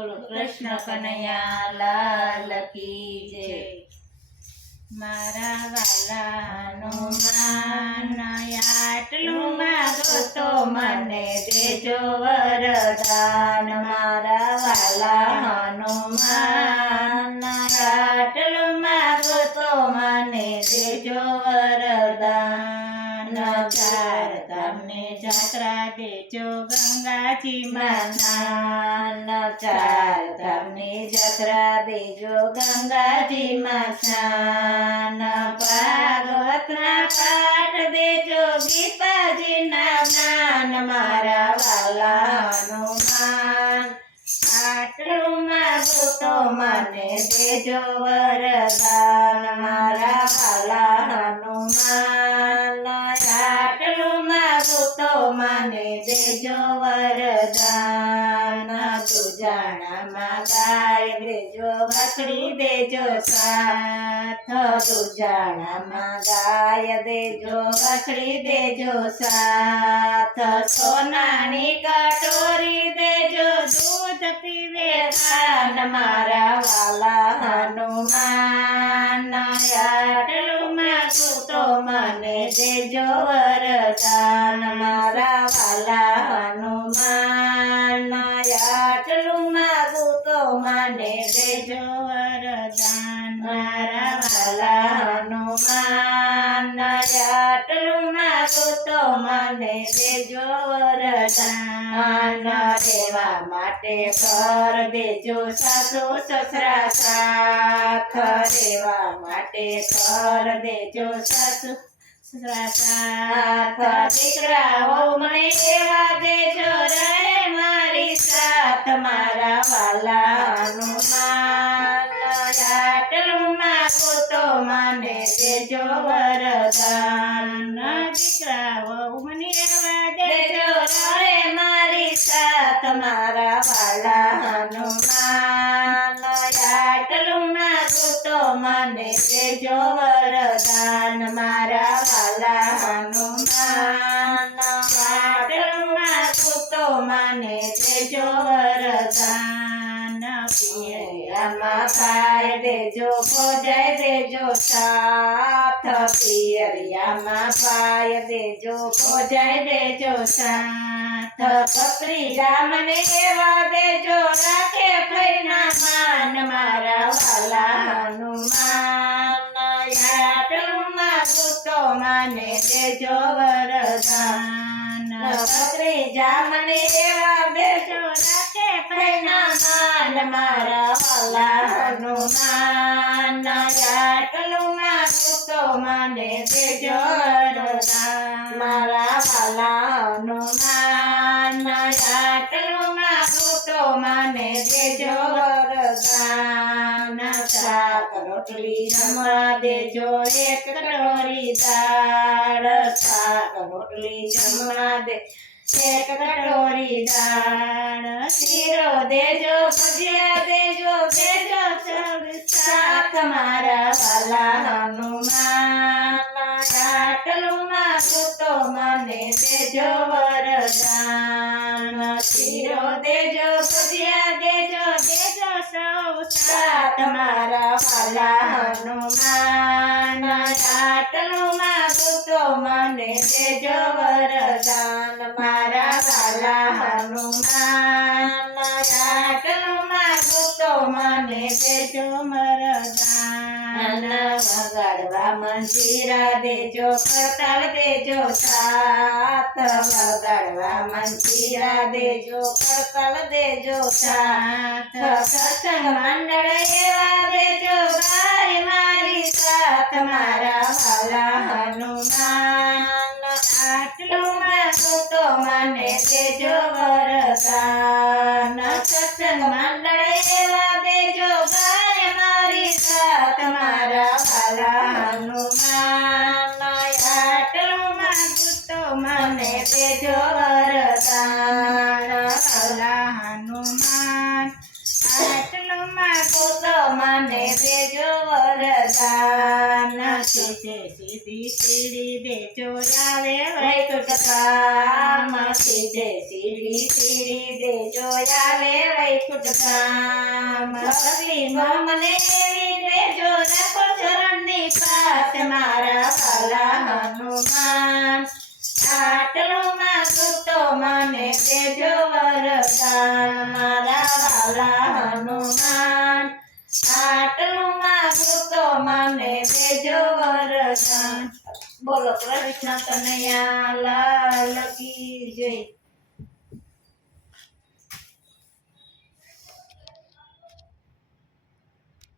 બોલો કૃષ્ણ કનૈયા લાલ કી જય। મારા વાલા હનુમાન આટલું માગો તો મને દેજો વરદાન। મારા વાલા હનુમાન આટલું માગો તો મને દેજો વરદાન। ચાર ધામને જાત્રા દેજો ગંગાજી માં સ્નાન। ચાર ધામની જાત્રા દેજો ગંગાજી માં સ્નાન। ભાગવતના પાઠ દેજો ગીતાજીના જ્ઞાન। મારા વાલા હનુમાન આટલું માગું તો મને દેજો વરદાન। મારા વાલા હનુમાન આટલું માગું તો મને દેજો વરદાન। દુજાણામાં ગાય દેજો વાછડી દેજો સાથ। દુજાણામાં ગાય દેજો વાછડી દેજો સાથ। સોનાની કટોરી દેજો દૂધ પીવે કાન। મારા વાલા હનુમાન આટલું માગું તો મને દેજો વરદાન। મારા વાલા હનુમાન આટલું માગું તો મને દેજો વરદાન। મારા વાલા હનુમાન આટલું માગું તો મને દેજો વરદાન। રહેવા માટે ઘર દેજો સાસુ સસરા સાથ। રહેવા માટે ઘર દેજો સાસુ સસરા સાથ। દીકરાઓ મને એવા દેજો રહે મારી સાથ। મારા વાલા હનુમાન આટલું માગું તો મને દેજો વરદાન। દીકરાઓ મને એવા દેજો રહે મારી સાથ। મારા વાલા હનુમાન આટલું માગું તો મને દેજો વરદાન। મારા વાલા હનુમાન આટલું માગું તો મને દેજો વરદાન। પિયરિયામાં ભાઈ દેજો ભોજાઈ દેજો સાથ। પિયરિયામાં ભાઈ દેજો ભોજાઈ દેજો સાથ। કપરીજા મને એવા દેજો રાખે ફઈના માન। મારા વાલા હનુમાન આટલું માગું તો મને દેજો વરદાન। કપરીજા મને એવા દેજો રાખે ફઈના માન। મારા વાલા હનુમાન આટલું માગું તો મને દેજો વરદાન। મારા વાલા હનુમાન આટલું માગું તો મને દેજો વરદાન। શાક રોટલી જમવા દેજો એક કટોરી દાળ। શાક રોટલી જમવા દે એક કટોરી દાળ। શીરો દેજો ભજીયા દેજો દેજો શાક। મારા વાલા હનુમાન આટલું માગું તો મને દેજો વરદાન। શીરો દેજો ભજીયા દેજો દેજો સૌ શાક। મારા વાલા હનુમાન આટલું માગું તો મને દેજો વરદાન। મારા વાલા હનુમાન આટલું માગું તો મને દેજો વરદાન। વગાડવા મંજીરા દેજો કરતાલ દેજો સાથ। વગાડવા મંજીરા દેજો કરતાલ દેજો સાથ। સત્સંગ મંડળ એવા દેજો ગાય મારી સાથ। મારા વાલા હનુમાન આટલું માગું તો મને દેજો વરદાન। સત્સંગ મંડળ એવા દેજો ગાય મારી સાથ। મારા વાલા હનુમાન આટલું માગું તો મને દેજો વરદાન। વાલા હનુમાન આટલું માગું તો મને દેજો વરદાન। સીધે સીધી સીધી સીડી દેજો આવે વૈકુંઠ ધામ સીધે સીડી સીડી દેજો આવે વૈકુંઠ ધામ ભક્તિ મને એવી દેજો રાખો ચરણની પાસ મારા વાલા હનુમાન આટલું માંગુ તો મને દેજો વરદાન મારા વાલા હનુમાન આટલું માંગુ તો મને દેજો વરદાન બોલો કૃષ્ણ કનૈયા લાલ કી જય